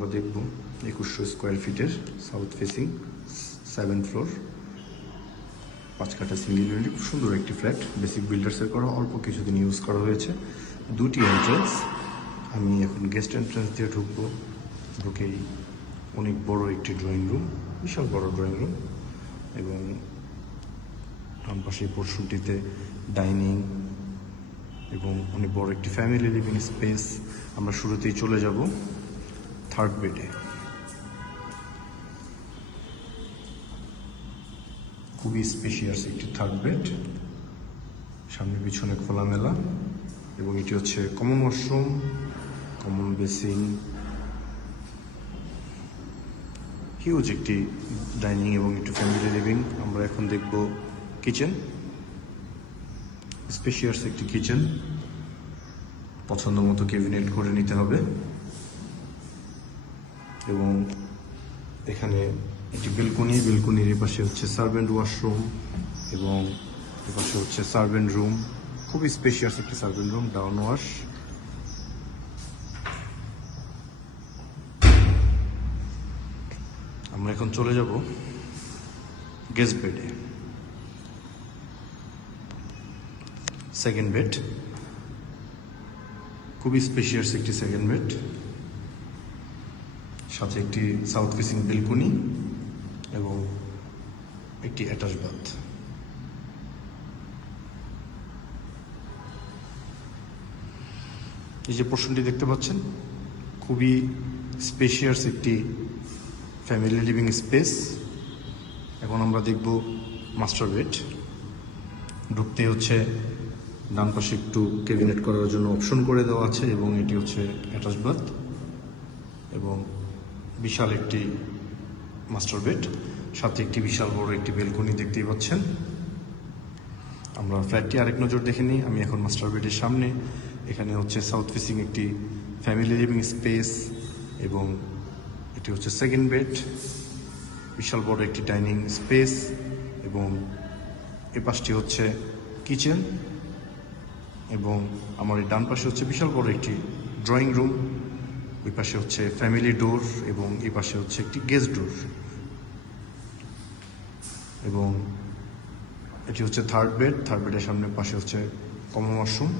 আমরা দেখব 2100 স্কোয়ার ফিটের সাউথ ফেসিং 7 ফ্লোর 5 কাঠা সিঙ্গেল ইউনিট, খুব সুন্দর একটি ফ্ল্যাট। বেসিক বিল্ডার্সের করা, অল্প কিছুদিন ইউজ করা হয়েছে। 2টি এন্ট্রান্স। আমি এখন গেস্ট এন্ট্রান্স দিয়ে ঢুকবো। ঢুকেই অনেক বড় একটি ড্রয়িং রুম, বিশাল বড় ড্রয়িং রুম, এবং ডান পাশে পোর্শনটিতে ডাইনিং এবং অনেক বড় একটি ফ্যামিলি লিভিং স্পেস। আমরা শুরুতেই চলে যাব থার্ড বেডে। খুবই স্পেশিয়াস একটি থার্ড বেড, সামনে পিছনে খোলামেলা, এবং এটি হচ্ছে common washroom, common basin, huge একটি ডাইনিং এবং একটু ফ্যামিলি লিভিং। আমরা এখন দেখব কিচেন। স্পেশিয়াস একটি কিচেন, পছন্দ মতো ক্যাবিনেট করে নিতে হবে। এবং এখানে একটি বেলকনির এপাশে হচ্ছে সার্ভেন্ট ওয়াশরুম এবং এপাশে হচ্ছে সার্ভেন্ট রুম। খুবই স্পেশিয়াস একটি সার্ভেন্ট রুম, ডাউন ওয়াশ। আমরা এখন চলে যাব গেস্ট বেডে। সেকেন্ড বেড, খুবই স্পেশিয়াস একটি সেকেন্ড বেড, সাথে একটি সাউথ ফেসিং বেলকনি এবং একটি অ্যাটাচ বাথ। এই যে পোর্শনটি দেখতে পাচ্ছেন, খুবই স্পেশিয়াস একটি ফ্যামিলি লিভিং স্পেস। এখন আমরা দেখব মাস্টার বেড। ঢুকতে হচ্ছে ডান পাশে একটু ক্যাবিনেট করার জন্য অপশন করে দেওয়া আছে, এবং এটি হচ্ছে অ্যাটাচ বাথ এবং বিশাল একটি মাস্টার বেড, সাথে একটি বিশাল বড় একটি বেলকনি দেখতেই পাচ্ছেন। আমরা ফ্ল্যাটটি আরেক নজর দেখে নিই। আমি এখন মাস্টার বেডের সামনে। এখানে হচ্ছে সাউথ ফেসিং একটি ফ্যামিলি লিভিং স্পেস, এবং এটি হচ্ছে সেকেন্ড বেড, বিশাল বড় একটি ডাইনিং স্পেস, এবং এ পাশটি হচ্ছে কিচেন, এবং আমার এই ডান পাশে হচ্ছে বিশাল বড় একটি ড্রয়িং রুম। ওই পাশে হচ্ছে ফ্যামিলি ডোর, এবং এই পাশে হচ্ছে একটি গেস্ট ডোর, এবং এটি হচ্ছে থার্ড বেড। থার্ড বেডের সামনে পাশে হচ্ছে কমন ওয়াশরুম।